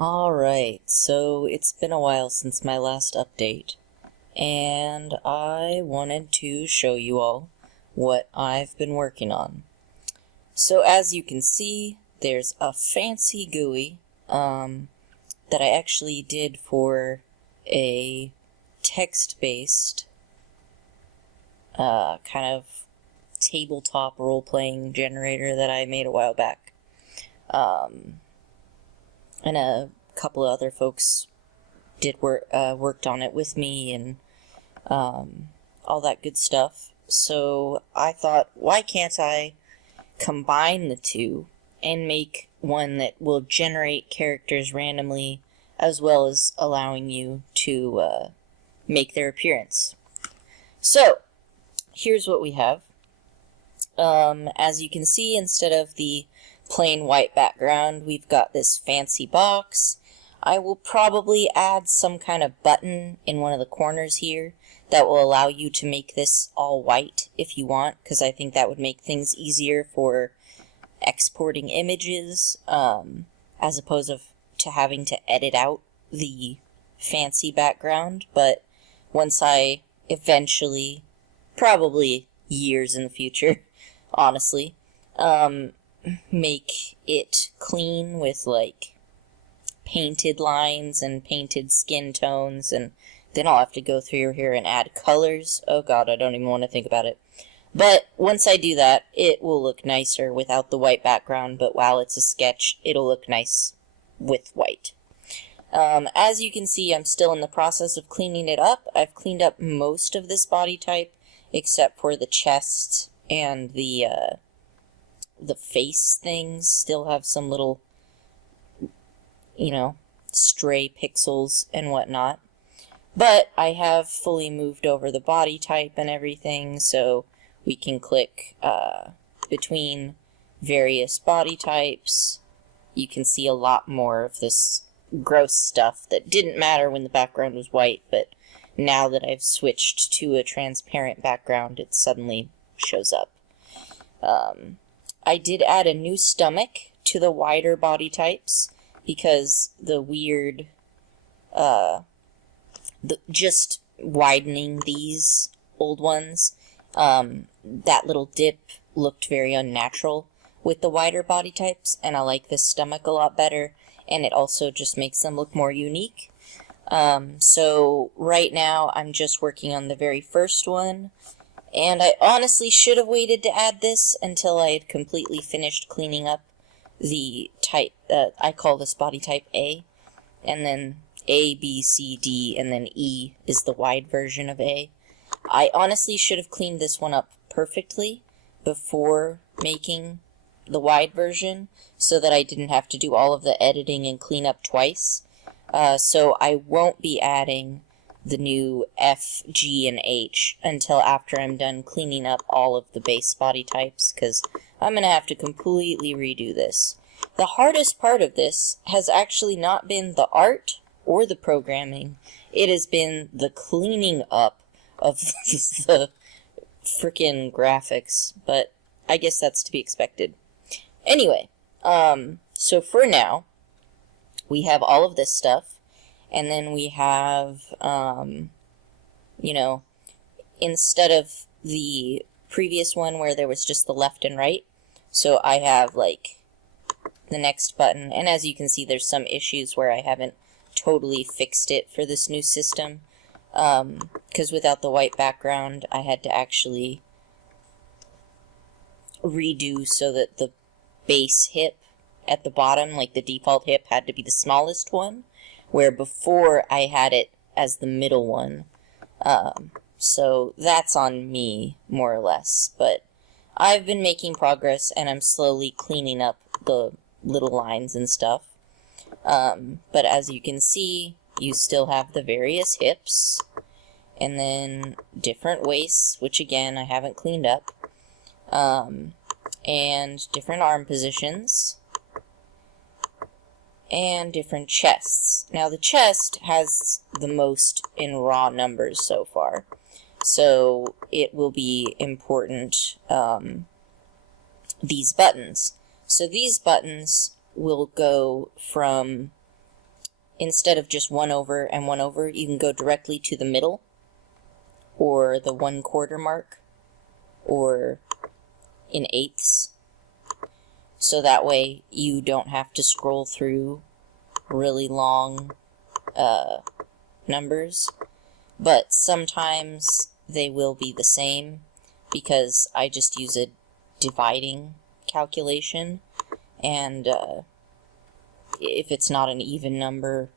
Alright, so it's been a while since my last update, and I wanted to show you all what I've been working on. So as you can see, there's a fancy GUI that I actually did for a text-based kind of tabletop role-playing generator that I made a while back. And a couple of other folks did worked on it with me and all that good stuff. So I thought, why can't I combine the two and make one that will generate characters randomly, as well as allowing you to make their appearance. So here's what we have. As you can see, instead of the plain white background, we've got this fancy box. I will probably add some kind of button in one of the corners here that will allow you to make this all white if you want, because I think that would make things easier for exporting images, as opposed to having to edit out the fancy background. But once I eventually, probably years in the future, honestly, make it clean with like painted lines and painted skin tones, and then I'll have to go through here and add colors. Oh god, I don't even want to think about it. But once I do that, it will look nicer without the white background, but while it's a sketch, it'll look nice with white. As you can see, I'm still in the process of cleaning it up. I've cleaned up most of this body type, except for the chest and the face things still have some little, stray pixels and whatnot. But I have fully moved over the body type and everything, so we can click between various body types. You can see a lot more of this gross stuff that didn't matter when the background was white, but now that I've switched to a transparent background, it suddenly shows up. I did add a new stomach to the wider body types because the weird, just widening these old ones, that little dip looked very unnatural with the wider body types, and I like this stomach a lot better, and it also just makes them look more unique. So right now I'm just working on the very first one. And I honestly should have waited to add this until I had completely finished cleaning up the type. I call this body type A, and then A, B, C, D, and then E is the wide version of A. I honestly should have cleaned this one up perfectly before making the wide version, so that I didn't have to do all of the editing and cleanup twice. So I won't be adding the new F, G, and H until after I'm done cleaning up all of the base body types, because I'm going to have to completely redo this. The hardest part of this has actually not been the art or the programming. It has been the cleaning up of the frickin' graphics, but I guess that's to be expected. Anyway, so for now, we have all of this stuff. And then we have, instead of the previous one where there was just the left and right, so I have, like, the next button. And as you can see, there's some issues where I haven't totally fixed it for this new system. Because without the white background, I had to actually redo so that the base hip at the bottom, like the default hip, had to be the smallest one, where before I had it as the middle one. So that's on me, more or less. But I've been making progress, and I'm slowly cleaning up the little lines and stuff. But as you can see, you still have the various hips, and then different waists, which again, I haven't cleaned up, and different arm positions, and different chests. Now the chest has the most in raw numbers so far, so it will be important, these buttons. So these buttons will go from instead of just 1 over and 1 over, you can go directly to the middle, or the 1/4 mark, or in eighths. So that way you don't have to scroll through really long numbers. But sometimes they will be the same because I just use a dividing calculation, and if it's not an even number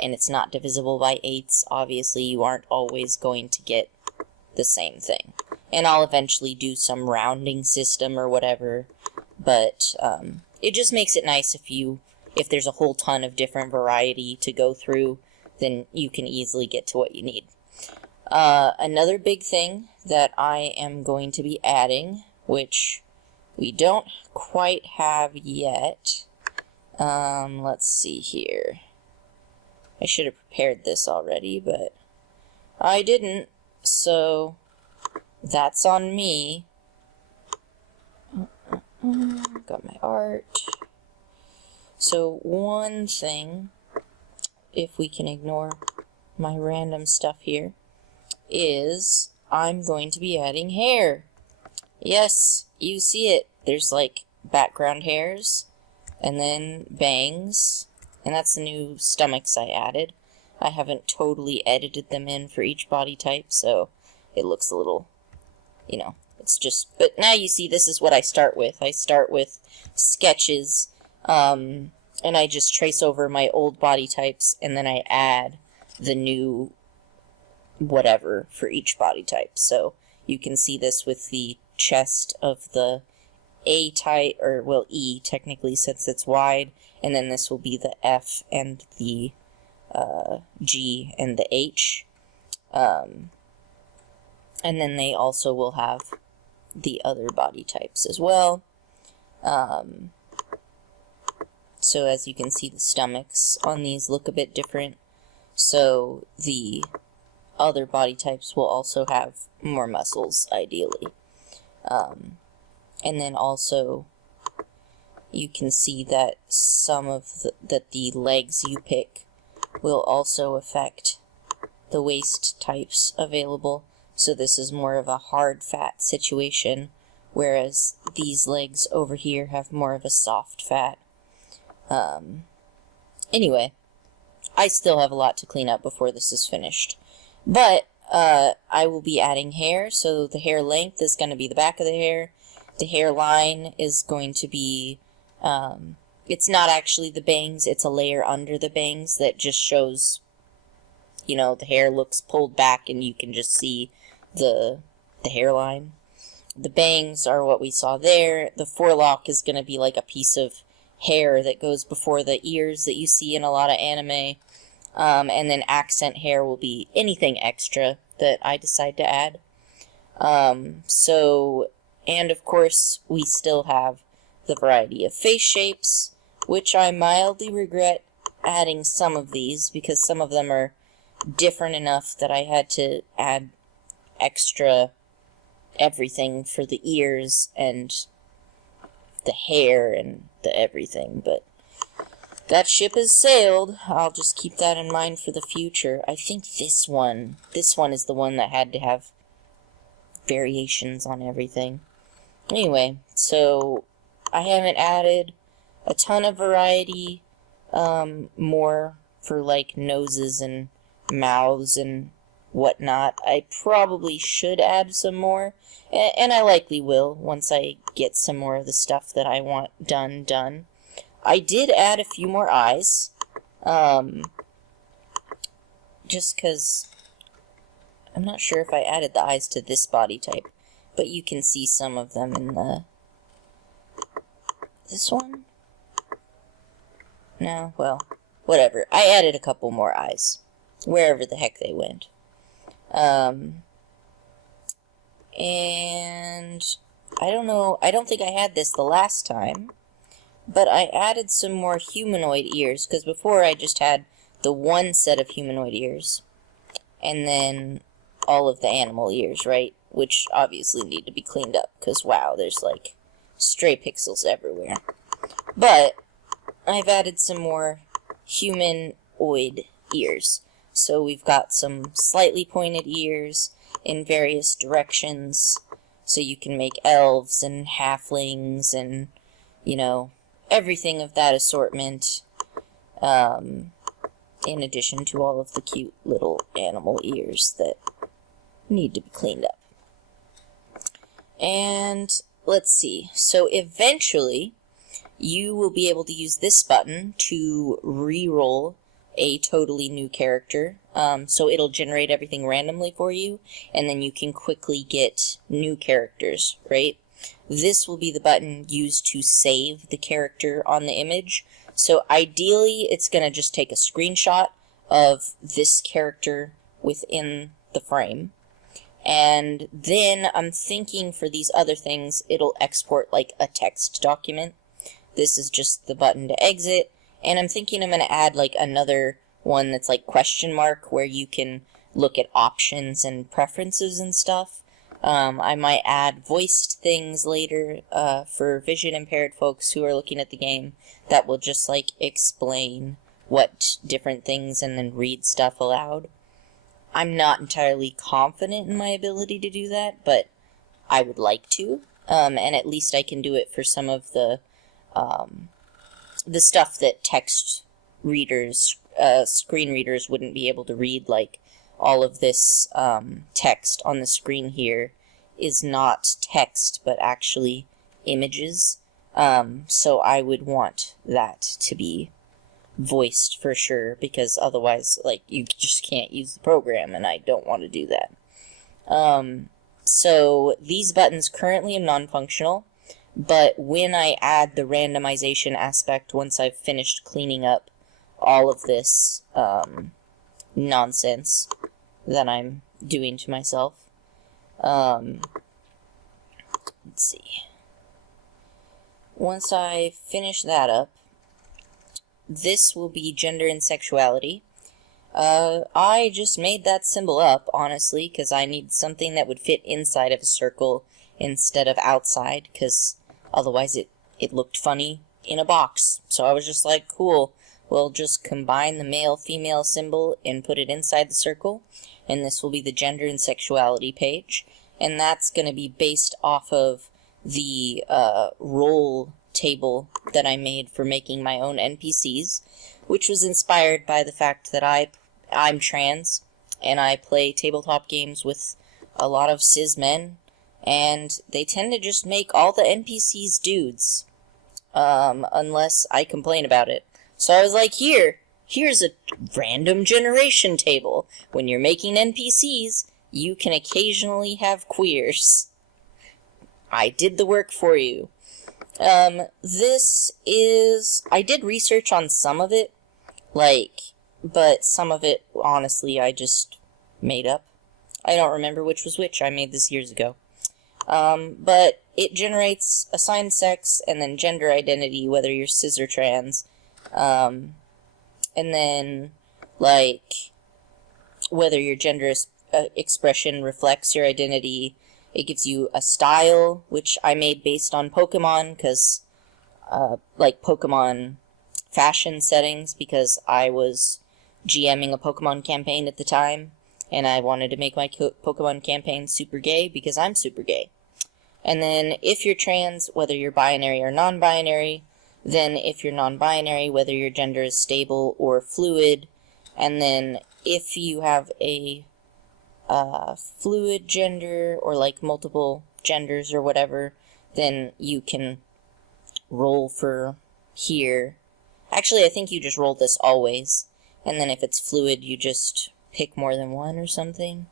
and it's not divisible by eighths, obviously you aren't always going to get the same thing. And I'll eventually do some rounding system or whatever, but it just makes it nice if there's a whole ton of different variety to go through, then you can easily get to what you need. Another big thing that I am going to be adding, which we don't quite have yet, let's see here. I should have prepared this already, but I didn't, so that's on me. Got my art. So one thing, if we can ignore my random stuff here, is I'm going to be adding hair. Yes, you see it. There's like background hairs, and then bangs, and that's the new stomachs I added. I haven't totally edited them in for each body type, so it looks a little, it's just, but now you see this is what I start with. I start with sketches, and I just trace over my old body types, and then I add the new whatever for each body type. So you can see this with the chest of the A type, or well, E technically since it's wide, and then this will be the F and the G and the H. And then they also will have the other body types as well. So as you can see, the stomachs on these look a bit different. So the other body types will also have more muscles, ideally. And then also you can see that some of the legs you pick will also affect the waist types available. So this is more of a hard fat situation, whereas these legs over here have more of a soft fat. Anyway, I still have a lot to clean up before this is finished. But I will be adding hair, so the hair length is going to be the back of the hair. The hairline is going to be, it's not actually the bangs, it's a layer under the bangs that just shows, the hair looks pulled back and you can just see the hairline. The bangs are what we saw there. The forelock is going to be like a piece of hair that goes before the ears that you see in a lot of anime. And then accent hair will be anything extra that I decide to add. And of course, we still have the variety of face shapes, which I mildly regret adding some of these, because some of them are different enough that I had to add extra everything for the ears and the hair and the everything, but that ship has sailed. I'll just keep that in mind for the future. I think this one is the one that had to have variations on everything. Anyway, so I haven't added a ton of variety more for like noses and mouths and whatnot. I probably should add some more, and I likely will once I get some more of the stuff that I want done. I did add a few more eyes, just because I'm not sure if I added the eyes to this body type, but you can see some of them in this one? No, well, whatever. I added a couple more eyes, wherever the heck they went. And I don't know, I don't think I had this the last time, but I added some more humanoid ears, because before I just had the one set of humanoid ears, and then all of the animal ears, right? Which obviously need to be cleaned up, because wow, there's like stray pixels everywhere. But I've added some more human oid ears. So we've got some slightly pointed ears in various directions, so you can make elves and halflings and, you know, everything of that assortment, in addition to all of the cute little animal ears that need to be cleaned up. And let's see, so eventually you will be able to use this button to re-roll a totally new character. So it'll generate everything randomly for you, and then you can quickly get new characters, right? This will be the button used to save the character on the image. So ideally, it's going to just take a screenshot of this character within the frame. And then I'm thinking for these other things, it'll export like a text document. This is just the button to exit. And I'm thinking I'm going to add like another one that's like question mark, where you can look at options and preferences and stuff. I might add voiced things later for vision impaired folks who are looking at the game that will just like explain what different things and then read stuff aloud. I'm not entirely confident in my ability to do that, but I would like to, and at least I can do it for some of the stuff that text readers, screen readers wouldn't be able to read, like all of this text on the screen here is not text, but actually images. So I would want that to be voiced for sure, because otherwise, like, you just can't use the program, and I don't want to do that. So these buttons currently are non-functional, but when I add the randomization aspect, once I've finished cleaning up all of this nonsense that I'm doing to myself, let's see. Once I finish that up, this will be gender and sexuality. I just made that symbol up, honestly, because I need something that would fit inside of a circle instead of outside, because otherwise it looked funny in a box. So I was just like, cool, we'll just combine the male-female symbol and put it inside the circle, and this will be the gender and sexuality page. And that's going to be based off of the role table that I made for making my own NPCs, which was inspired by the fact that I'm trans, and I play tabletop games with a lot of cis men, and they tend to just make all the NPCs dudes, unless I complain about it. So I was like, here's a random generation table. When you're making NPCs, you can occasionally have queers. I did the work for you. This is... I did research on some of it, but some of it, honestly, I just made up. I don't remember which was which. I made this years ago. But it generates assigned sex and then gender identity, whether you're cis or trans. And then, whether your gender expression reflects your identity. It gives you a style, which I made based on Pokemon, because, Pokemon fashion settings, because I was GMing a Pokemon campaign at the time, and I wanted to make my Pokemon campaign super gay, because I'm super gay. And then, if you're trans, whether you're binary or non-binary, then if you're non-binary, whether your gender is stable or fluid, and then if you have a fluid gender, or multiple genders or whatever, then you can roll for here. Actually, I think you just roll this always, and then if it's fluid, you just pick more than one or something.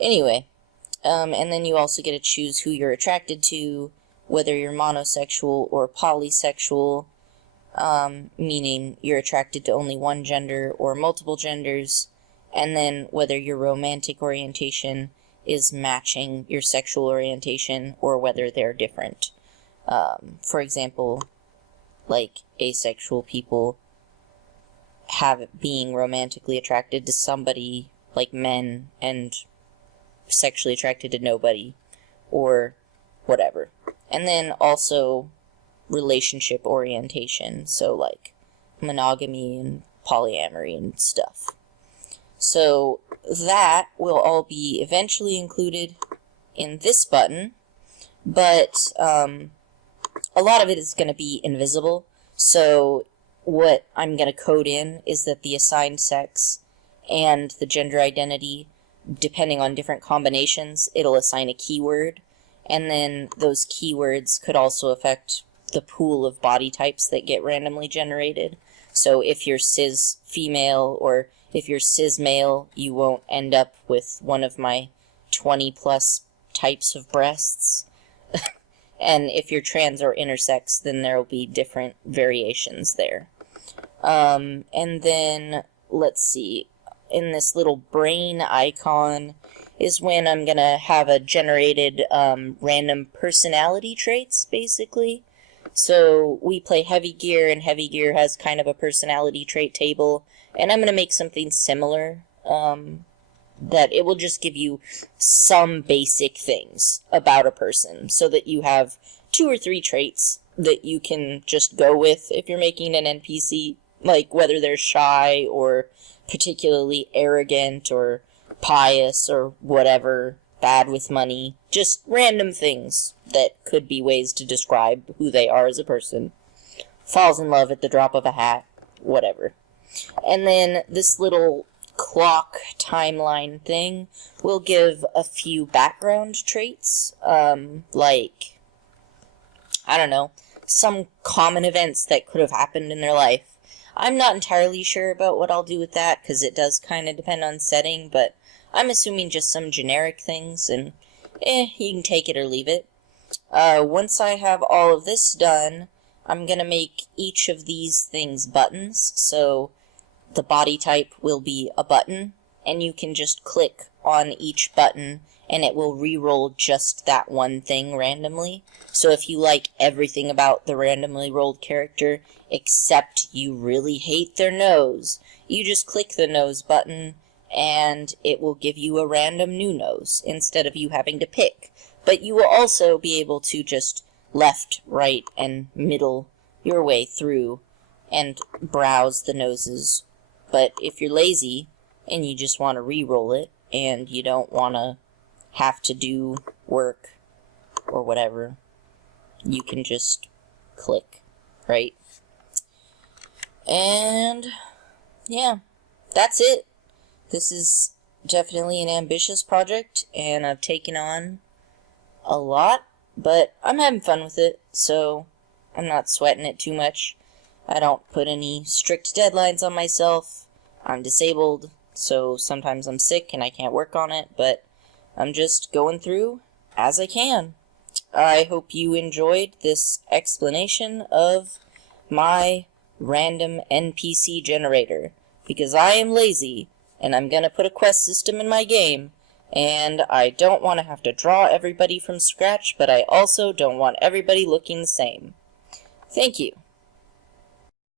Anyway, and then you also get to choose who you're attracted to, whether you're monosexual or polysexual, meaning you're attracted to only one gender or multiple genders, and then whether your romantic orientation is matching your sexual orientation or whether they're different. For example, asexual people being romantically attracted to somebody, like men, and sexually attracted to nobody, or whatever. And then also relationship orientation, so monogamy and polyamory and stuff. So that will all be eventually included in this button, but a lot of it is going to be invisible. So what I'm going to code in is that the assigned sex and the gender identity, depending on different combinations, it'll assign a keyword, and then those keywords could also affect the pool of body types that get randomly generated. So if you're cis female or if you're cis male, you won't end up with one of my 20 plus types of breasts. And if you're trans or intersex, then there will be different variations there. And then, let's see, in this little brain icon is when I'm going to have a generated random personality traits, basically. So we play Heavy Gear, and Heavy Gear has kind of a personality trait table, and I'm going to make something similar, that it will just give you some basic things about a person, so that you have 2 or 3 traits that you can just go with if you're making an NPC, like whether they're shy or particularly arrogant or pious or whatever, bad with money, just random things that could be ways to describe who they are as a person. Falls in love at the drop of a hat, whatever. And then this little clock timeline thing will give a few background traits, like, I don't know, some common events that could have happened in their life. I'm not entirely sure about what I'll do with that, because it does kind of depend on setting, but I'm assuming just some generic things, and you can take it or leave it. Once I have all of this done, I'm going to make each of these things buttons, so the body type will be a button, and you can just click on each button, and it will re-roll just that one thing randomly. So if you like everything about the randomly rolled character, except you really hate their nose, you just click the nose button, and it will give you a random new nose, instead of you having to pick. But you will also be able to just left, right, and middle your way through and browse the noses. But if you're lazy and you just want to re-roll it and you don't want to have to do work or whatever, you can just click, right? And yeah, that's it. This is definitely an ambitious project, and I've taken on a lot, but I'm having fun with it, so I'm not sweating it too much. I don't put any strict deadlines on myself. I'm disabled, so sometimes I'm sick and I can't work on it, but I'm just going through as I can. I hope you enjoyed this explanation of my random NPC generator, because I am lazy, and I'm going to put a quest system in my game, and I don't want to have to draw everybody from scratch, but I also don't want everybody looking the same. Thank you.